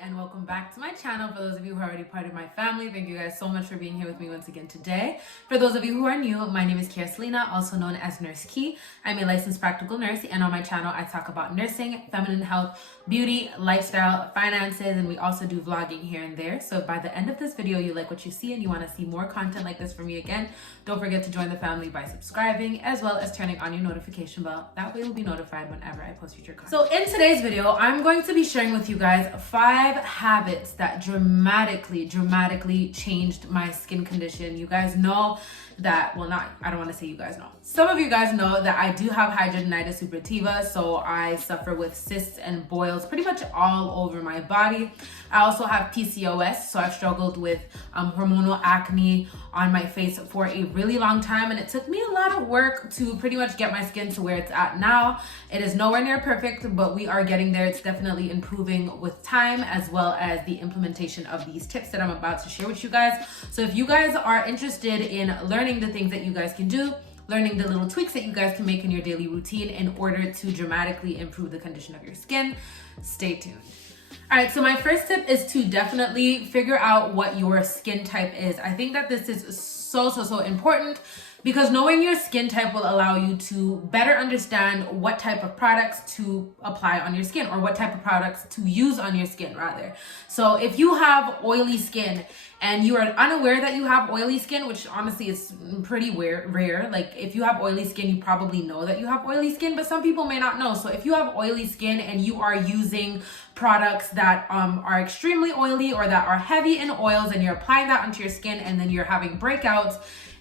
and welcome back to my channel. For those of you who are already part of my family, thank you guys so much for being here with me once again today. For those of you who are new, my name is Kia Selena, also known as Nurse Key. I'm a licensed practical nurse, and on my channel I talk about nursing, feminine health, beauty, lifestyle, finances, and we also do vlogging here and there. So if by the end of this video you like what you see and you want to see more content like this from me again, don't forget to join the family by subscribing as well as turning on your notification bell. That way you'll be notified whenever I post future content. So in today's video, I'm going to be sharing with you guys 5 habits that dramatically changed my skin condition. You guys know that, well, I don't want to say you guys know. Some of you guys know that I do have hidradenitis suppurativa, so I suffer with cysts and boils pretty much all over my body. I also have PCOS, so I've struggled with hormonal acne on my face for a really long time, and it took me a lot of work to pretty much get my skin to where it's at now. It is nowhere near perfect, but we are getting there. It's definitely improving with time, as well as the implementation of these tips that I'm about to share with you guys. So if you guys are interested in learning the things that you guys can do, learning the little tweaks that you guys can make in your daily routine in order to dramatically improve the condition of your skin, stay tuned. All right, so my first tip is to definitely figure out what your skin type is. I think that this is so important, because knowing your skin type will allow you to better understand what type of products to apply on your skin, or what type of products to use on your skin rather. So if you have oily skin and you are unaware that you have oily skin, which honestly is pretty rare. Like if you have oily skin, you probably know that you have oily skin, but some people may not know. So if you have oily skin and you are using products that are extremely oily or that are heavy in oils, and you're applying that onto your skin and then you're having breakouts,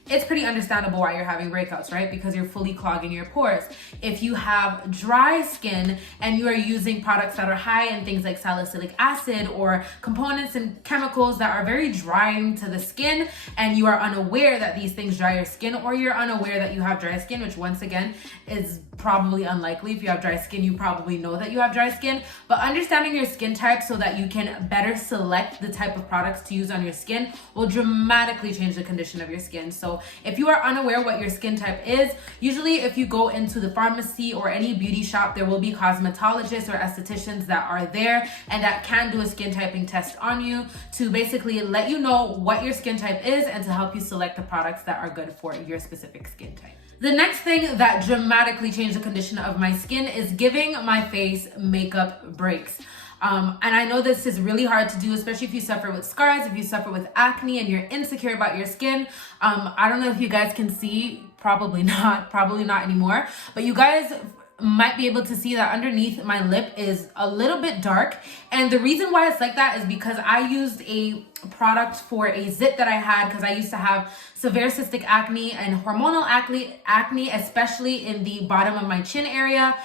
it's pretty understandable why you're having breakouts, right? Because you're fully clogging your pores. If you have dry skin and you are using products that are high in things like salicylic acid or components and chemicals that are very drying to the skin, and you are unaware that these things dry your skin, or you're unaware that you have dry skin, which once again is probably unlikely. If you have dry skin, you probably know that you have dry skin. But understanding your skin type so that you can better select the type of products to use on your skin will dramatically change the condition of your skin. So if you are unaware what your skin type is, usually if you go into the pharmacy or any beauty shop, there will be cosmetologists or estheticians that are there and that can do a skin typing test on you to basically let you know what your skin type is and to help you select the products that are good for your specific skin type. The next thing that dramatically changed the condition of my skin is giving my face makeup breaks. And I know this is really hard to do, especially if you suffer with scars, if you suffer with acne and you're insecure about your skin. I don't know if you guys can see, probably not anymore, but you guys might be able to see that underneath my lip is a little bit dark. And the reason why it's like that is because I used a product for a zit that I had, because I used to have severe cystic acne and hormonal acne, especially in the bottom of my chin area.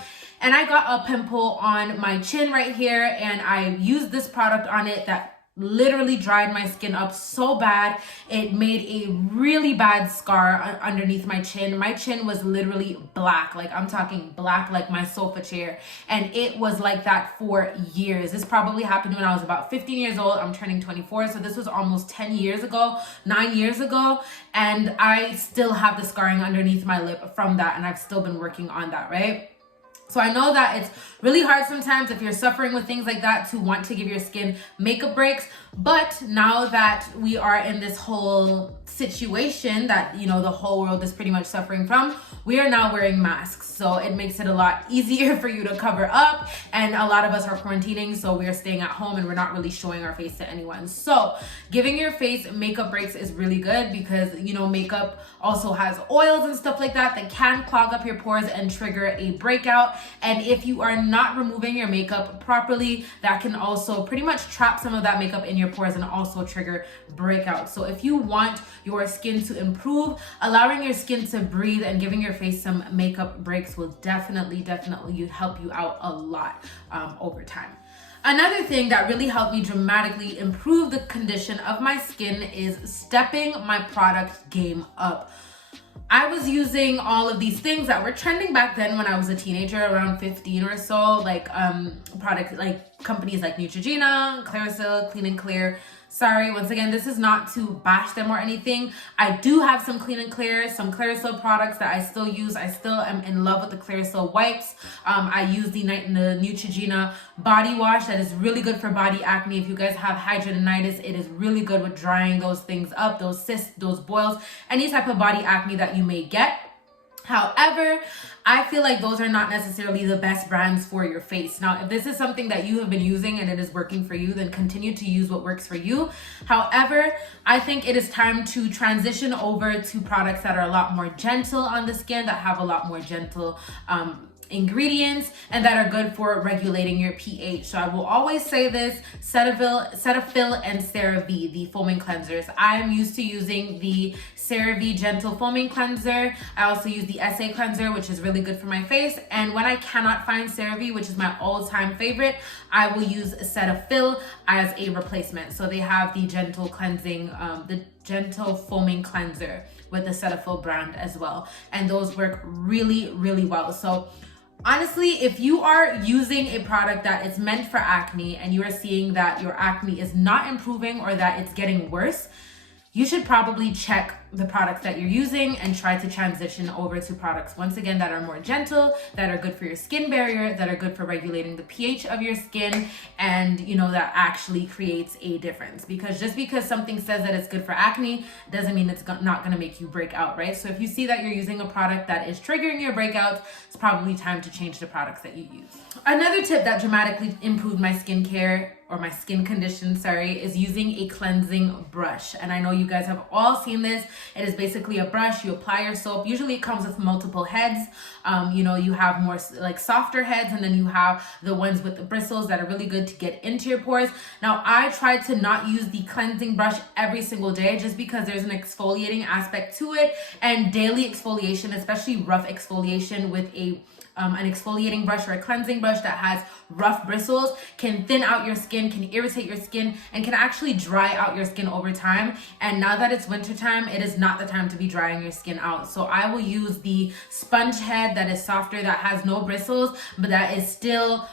And I got a pimple on my chin right here, and I used this product on it that literally dried my skin up so bad. It made a really bad scar underneath my chin. My chin was literally black, like I'm talking black like my sofa chair, and it was like that for years. This probably happened when I was about 15 years old. I'm turning 24, so this was almost 10 years ago, 9 years ago, and I still have the scarring underneath my lip from that, and I've still been working on that, right? So I know that it's really hard sometimes if you're suffering with things like that to want to give your skin makeup breaks. But now that we are in this whole situation that, you know, the whole world is pretty much suffering from, we are now wearing masks. So it makes it a lot easier for you to cover up. And a lot of us are quarantining, so we're staying at home and we're not really showing our face to anyone. So giving your face makeup breaks is really good because, you know, makeup also has oils and stuff like that can clog up your pores and trigger a breakout. And if you are not removing your makeup properly, that can also pretty much trap some of that makeup in your pores and also trigger breakouts. So if you want your skin to improve, allowing your skin to breathe and giving your face some makeup breaks will definitely help you out a lot over time. Another thing that really helped me dramatically improve the condition of my skin is stepping my product game up. I was using all of these things that were trending back then when I was a teenager, around 15 or so, like products like companies like Neutrogena, Clearasil, Clean and Clear, Sorry, once again, this is not to bash them or anything. I do have some Clean and Clear, some Clearasil products that I still use. I still am in love with the Clearasil wipes. I use the Neutrogena body wash that is really good for body acne. If you guys have hidradenitis, it is really good with drying those things up, those cysts, those boils, any type of body acne that you may get. However, I feel like those are not necessarily the best brands for your face. Now, if this is something that you have been using and it is working for you, then continue to use what works for you. However, I think it is time to transition over to products that are a lot more gentle on the skin, that have a lot more gentle ingredients, and that are good for regulating your pH. So I will always say this: Cetaphil and CeraVe, the foaming cleansers. I am used to using the CeraVe Gentle Foaming Cleanser. I also use the SA Cleanser, which is really good for my face. And when I cannot find CeraVe, which is my all-time favorite, I will use Cetaphil as a replacement. So they have the gentle cleansing, the Gentle Foaming Cleanser with the Cetaphil brand as well. And those work really, really well. So honestly, if you are using a product that is meant for acne and you are seeing that your acne is not improving or that it's getting worse, you should probably check the products that you're using and try to transition over to products, once again, that are more gentle, that are good for your skin barrier, that are good for regulating the pH of your skin, and that actually creates a difference. Because just because something says that it's good for acne doesn't mean it's not going to make you break out, right? So if you see that you're using a product that is triggering your breakouts, it's probably time to change the products that you use. Another tip that dramatically improved my skincare, or my skin condition, is using a cleansing brush. And I know you guys have all seen this. It is basically a brush. You apply your soap. Usually it comes with multiple heads. You have more like softer heads, and then you have the ones with the bristles that are really good to get into your pores. Now, I try to not use the cleansing brush every single day just because there's an exfoliating aspect to it, and daily exfoliation, especially rough exfoliation with an exfoliating brush or a cleansing brush that has rough bristles, can thin out your skin, can irritate your skin, and can actually dry out your skin over time. And now that it's wintertime, it is not the time to be drying your skin out. So I will use the sponge head that is softer, that has no bristles, but that is still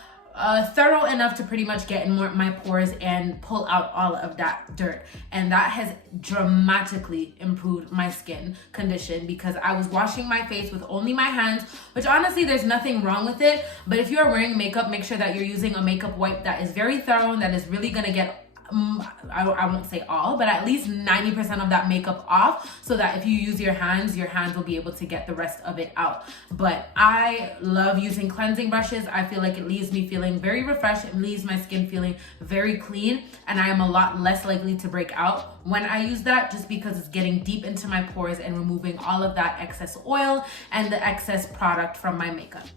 thorough enough to pretty much get in my pores and pull out all of that dirt. And that has dramatically improved my skin condition, because I was washing my face with only my hands, which honestly there's nothing wrong with it. But if you are wearing makeup, make sure that you're using a makeup wipe that is very thorough and that is really gonna get I won't say all, but at least 90% of that makeup off, so that if you use your hands will be able to get the rest of it out. But I love using cleansing brushes. I feel like it leaves me feeling very refreshed. It leaves my skin feeling very clean, and I am a lot less likely to break out when I use that, just because it's getting deep into my pores and removing all of that excess oil and the excess product from my makeup.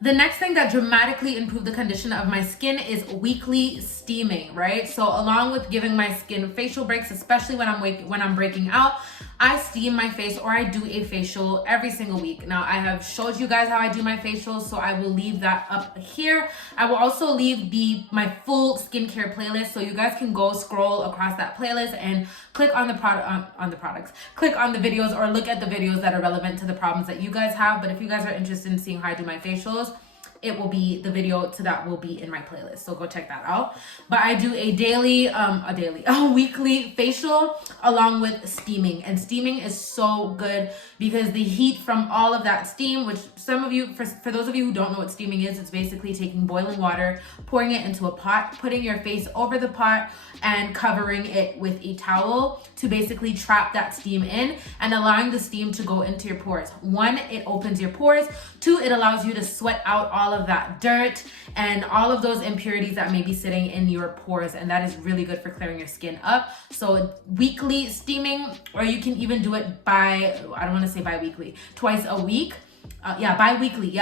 The next thing that dramatically improved the condition of my skin is weekly steaming, right? So along with giving my skin facial breaks, especially when I'm breaking out, I steam my face, or I do a facial every single week. Now, I have showed you guys how I do my facials, so I will leave that up here. I will also leave my full skincare playlist, so you guys can go scroll across that playlist and click on the products, click on the videos, or look at the videos that are relevant to the problems that you guys have. But if you guys are interested in seeing how I do my facials, the video to that will be in my playlist, so go check that out. But I do a weekly facial along with steaming, and steaming is so good because the heat from all of that steam, which some of you, for those of you who don't know what steaming is, it's basically taking boiling water, pouring it into a pot, putting your face over the pot, and covering it with a towel to basically trap that steam in and allowing the steam to go into your pores. 1, it opens your pores. 2, it allows you to sweat out all of that dirt and all of those impurities that may be sitting in your pores, and that is really good for clearing your skin up. So weekly steaming, or you can even do it I don't want to say bi-weekly, twice a week. Bi-weekly.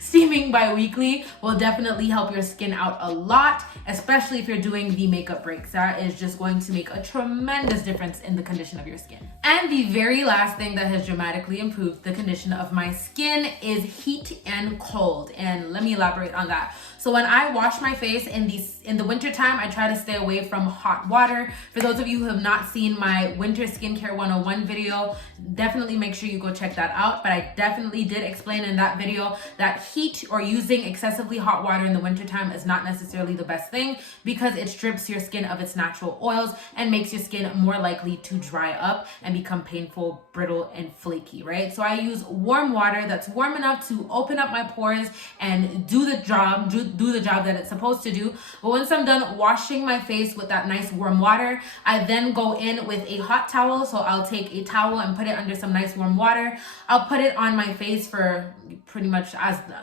Steaming bi-weekly will definitely help your skin out a lot, especially if you're doing the makeup breaks. That is just going to make a tremendous difference in the condition of your skin. And the very last thing that has dramatically improved the condition of my skin is heat and cold. And let me elaborate on that. So when I wash my face in the winter time, I try to stay away from hot water. For those of you who have not seen my winter skincare 101 video, definitely make sure you go check that out. But I definitely did did explain in that video that heat or using excessively hot water in the wintertime is not necessarily the best thing because it strips your skin of its natural oils and makes your skin more likely to dry up and become painful, brittle, and flaky, right? So I use warm water that's warm enough to open up my pores and do the job that it's supposed to do. But once I'm done washing my face with that nice warm water, I then go in with a hot towel. So I'll take a towel and put it under some nice warm water. I'll put it on my face for pretty much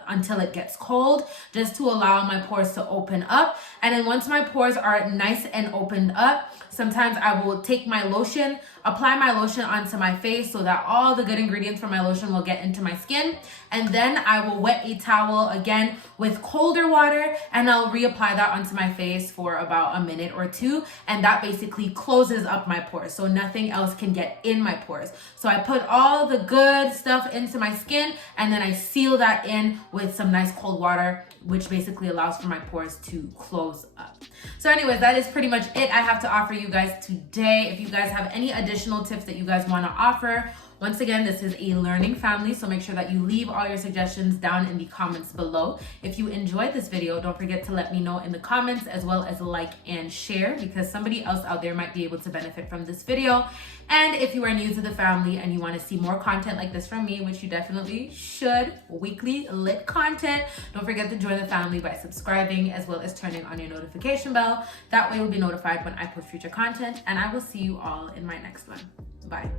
until it gets cold, just to allow my pores to open up. And then once my pores are nice and opened up, sometimes I will take my lotion, apply my lotion onto my face so that all the good ingredients from my lotion will get into my skin. And then I will wet a towel again with colder water and I'll reapply that onto my face for about a minute or two. And that basically closes up my pores so nothing else can get in my pores. So I put all the good stuff into my skin and then I seal that in with some nice cold water, which basically allows for my pores to close up. So anyways, that is pretty much it I have to offer you guys today. If you guys have any additional tips that you guys want to offer, once again, this is a learning family, so make sure that you leave all your suggestions down in the comments below. If you enjoyed this video, don't forget to let me know in the comments, as well as like and share, because somebody else out there might be able to benefit from this video. And if you are new to the family and you want to see more content like this from me, which you definitely should, weekly lit content, don't forget to join the family by subscribing, as well as turning on your notification bell. That way you'll be notified when I post future content, and I will see you all in my next one. Bye.